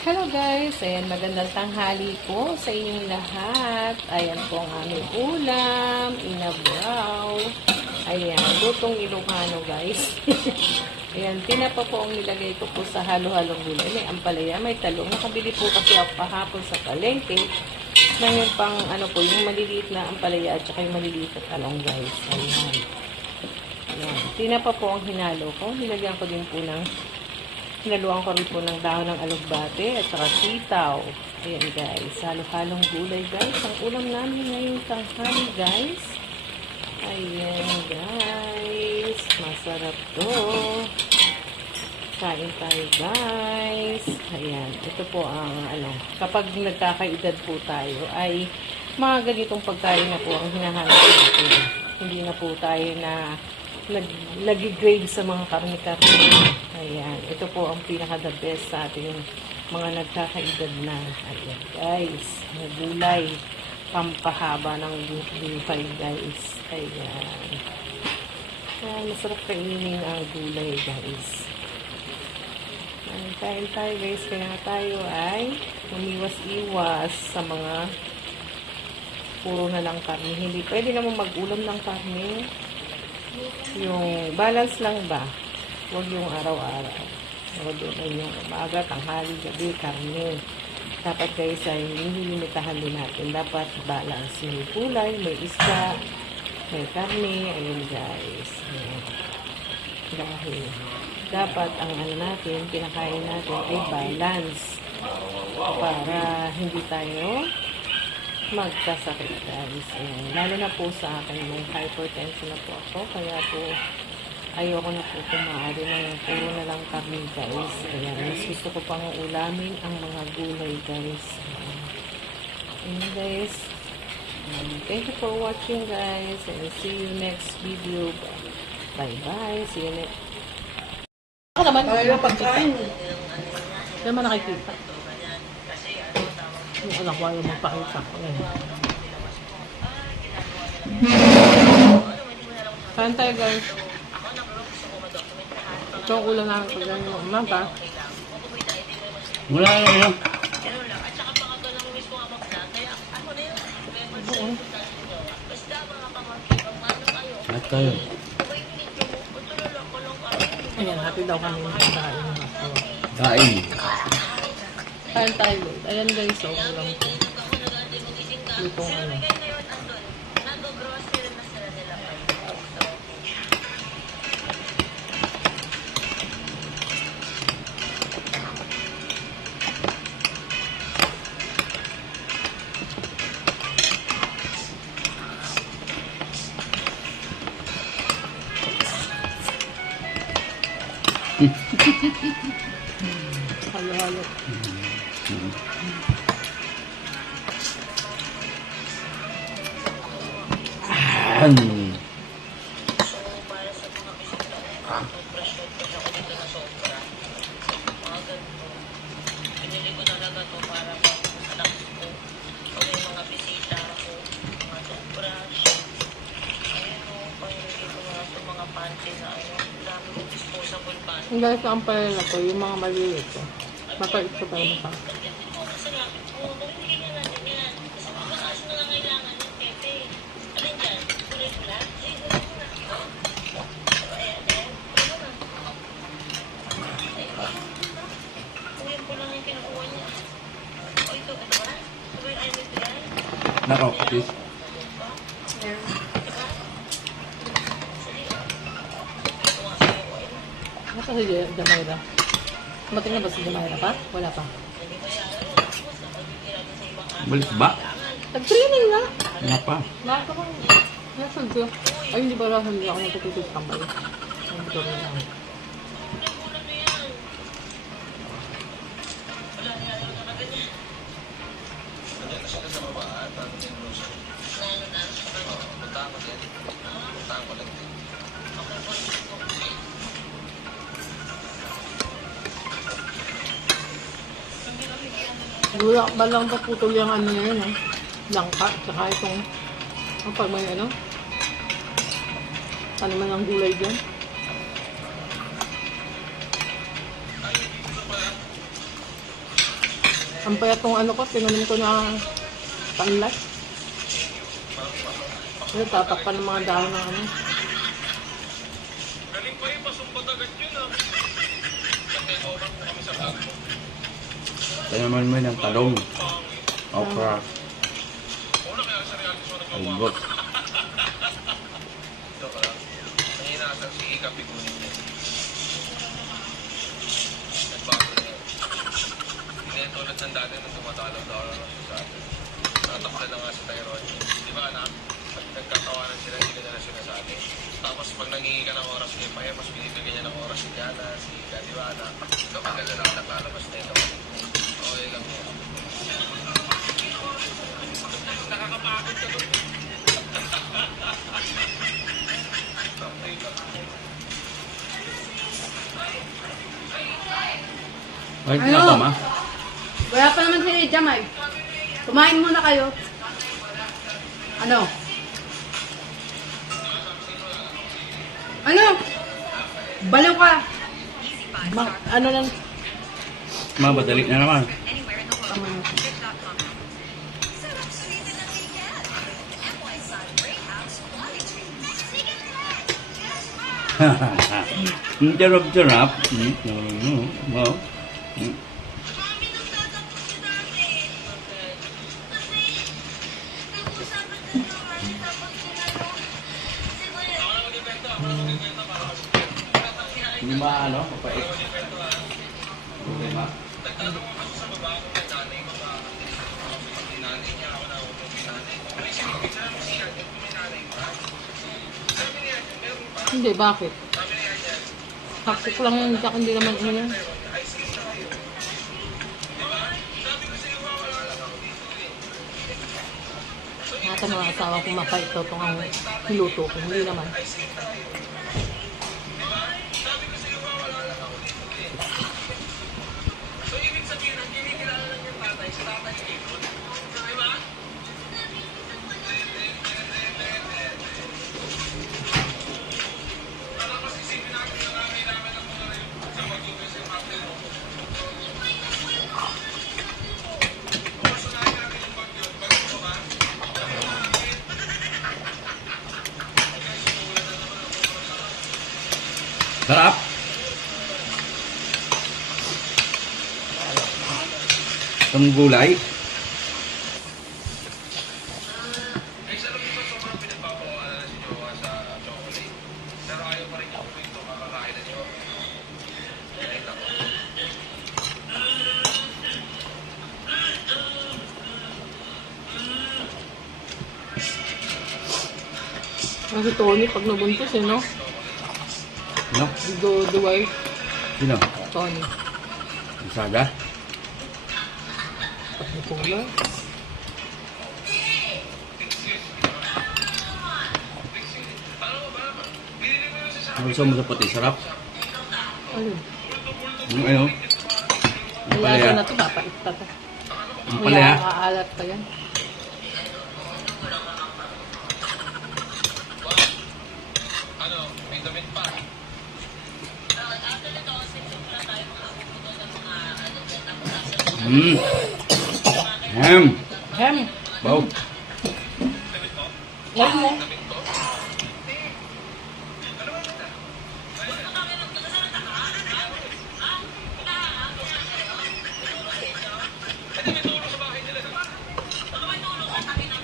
Hello guys! Ayan, magandang tanghali po sa inyong lahat. Ayan po ang aming ulam, inabraw. Ayan, lutong Ilocano guys. Ayan, tinapa po ang nilagay ko po sa halo-halong gulay. May ampalaya, may talong. Nakabili po kasi ako kahapon sa palengke. Ngayon pang ano po, yung maliliit na ampalaya at saka yung maliliit na talong guys. Ayan. Ayan, tinapa po ang hinalo ko. Nilagyan ko din po ng hinaluan ko rin po ng dahon ng alugbate at saka sitaw. Ayan guys, halo-halong gulay guys. Ang ulam namin ngayong tanghali guys. Ayan guys, masarap to. Kain tayo guys. Ayan, ito po ang kapag nagkakaedad po tayo ay mga ganitong pagkain na po ang hinahanap natin. Hindi na po tayo na nag-grade sa mga karne-karne. Ayan, ito po ang pinaka-the best sa ating mga nagkakaedad na. Ayan, guys, ang gulay, pampahaba ng buhay, guys. Ayan. Ayan, masarap kainin ang gulay, guys. Ayan, kain tayo, guys. Kaya tayo ay umiwas-iwas sa mga puro na lang karne. Hindi pwede naman mag-ulam ng karne. Yung balance lang ba? Huwag yung araw-araw. Huwag yung umaga, tanghali, gabi, karne. Dapat guys ay nilimitahan din natin. Dapat balance. May kulay, may isda, may karne. Ayun guys. Ayan. Dahil dapat ang natin, pinakain natin ay balance. Para hindi tayo magkasakit guys. Ayan. Lalo na po sa akin, may hypertension na po ako. Kaya po, ayoko na po kumari ng puro na lang karne guys. Ayan. Mas gusto ko pang ulamin ang mga gulay guys. Ayan guys. Thank you for watching guys. And see you next video. Bye bye. See you next. Ako naman. Tayo pagkain. Hindi naman nakikita. Yung anak ko ayaw magpakita. Kain tayo guys. Ito ang ulam namin pag ganyan yung umaga. Wala na yun. At tayo. Ayan, hati daw kami ng kain. Kain. Kain tayo. Ayan guys, so ulam ko. Lutong halo-halo. Pinili ko talaga to para pag anak ko o may mga bisita ako, mga toothbrush. Ayan o, pahilagay ko nga sa mga panty na dami kong disposable panty. Ang guys, ang pala na to, yung mga maliit ko. Mapait ko tayo maka. Kasi nga, kung hindi nga natin yan, kasi magbakas na nga kailangan ng pepe. Alin dyan? Kulay pula? Ay, kulay pula. Ayan, ayan. Ano na? Ayan. Kulay pula nga yung kinukuha niya. O, ito ba? Ito ba yung ayaw ito yan? Nako, please. Nasa si Jamayra? Mating na ba si Jamayra pa? Wala pa. Balik ba? Nag-training na! Wala pa. Nasa ko. Nasa ko. Ay, hindi ba lang hindi ako natututok tambay. Hindi ko rin lang. Wala ba lang paputol yung ano na yun, eh? Langka, tsaka itong, pag may ano man ang gulay dyan. Ang payat tong ano ko, tinanim ko na tanlay. Ano, tatakpan ng mga dahon na ano. Tanaman mo ng talong. Okra. Ugot. Tulad ng dati nung tumatalaw daw lang sa atin. Natakla na nga sa Tyrone. Di ba anak? Pag nagkatawanan sila, hindi ka na sinasabi. Tapos pag nangingi ka ng oras kay Paya, mas binibigyan niya ng oras si Diana, si Ika. Di ba anak? Kapag ganda na nakalabas na ito. Okay lang mo. Nakakapagod ka doon. Ay, ano? Ma? Wala pa naman si Jamay. Kumain muna kayo. Ano? Ano? Baliw ka. Ano lang, Ma, madali na naman. Sarap-sarap. Hindi ba ano? Mapait. Okay ba? hindi, bakit? Taktik lang yun, hindi naman ano yan. Nasa mga asawa ko mapait to itong ang niluto ko, hindi naman. Sarap. Itong gulay. Kasi Tony, pag nabuntis eh, no? No? Duway, Sino? Tony. Saga? Pag napula. Ang gusto mo sa puti? Sarap? Ano? Yung ano? Yung Lasa palaya? na to, papait pa to. Yung palaya? Makaalat pa yan. Ham. Ham. Bau. Wala mo.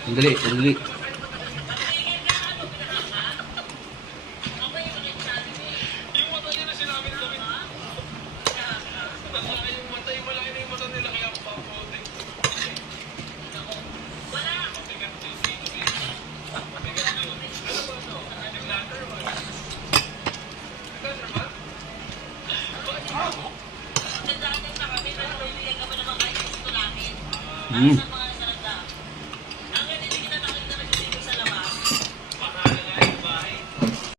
Sandali, sandali. Hmm.